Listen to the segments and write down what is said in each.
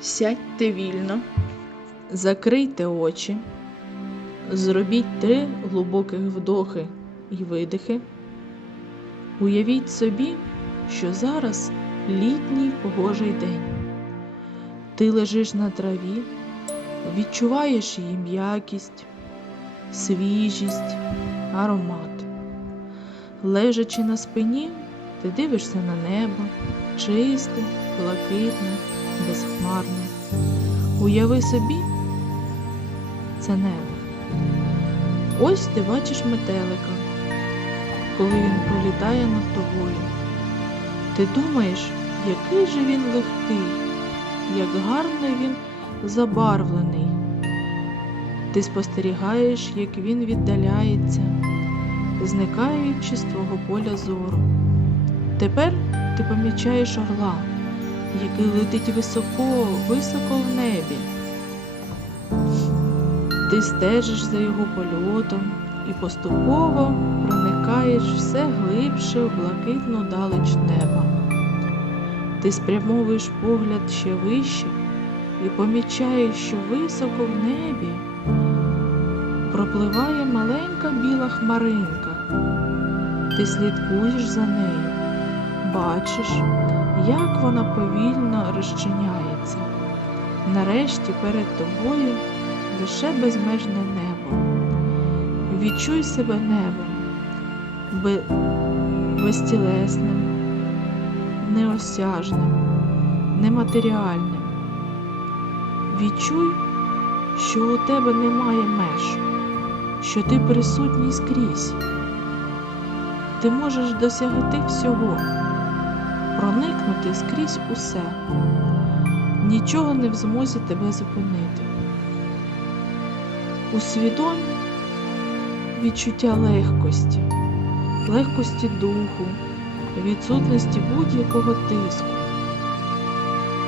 Сядьте вільно, закрийте очі, зробіть три глибоких вдохи і видихи. Уявіть собі, що зараз літній погожий день. Ти лежиш на траві, відчуваєш її м'якість, свіжість, аромат. Лежачи на спині, ти дивишся на небо, чисте, блакитне, безхмарне. Уяви собі, це небо. Ось ти бачиш метелика, коли він пролітає над тобою. Ти думаєш, який же він легкий, як гарно він забарвлений. Ти спостерігаєш, як він віддаляється, зникаючи з твого поля зору. Тепер ти помічаєш орла, який летить високо, високо в небі. Ти стежиш за його польотом і поступово проникаєш все глибше в блакитну далеч неба. Ти спрямовуєш погляд ще вище і помічаєш, що високо в небі пропливає маленька біла хмаринка. Ти слідкуєш за нею, бачиш, як вона повільно розчиняється. Нарешті перед тобою лише безмежне небо. Відчуй себе небом, бе- безтілесним, неосяжним, нематеріальним. Відчуй, що у тебе немає меж, що ти присутній скрізь. Ти можеш досягти всього, проникнути скрізь усе. Нічого не в змозі тебе зупинити. Усвідомь відчуття легкості, легкості духу, відсутності будь-якого тиску.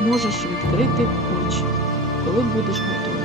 Можеш відкрити очі, коли будеш готовий.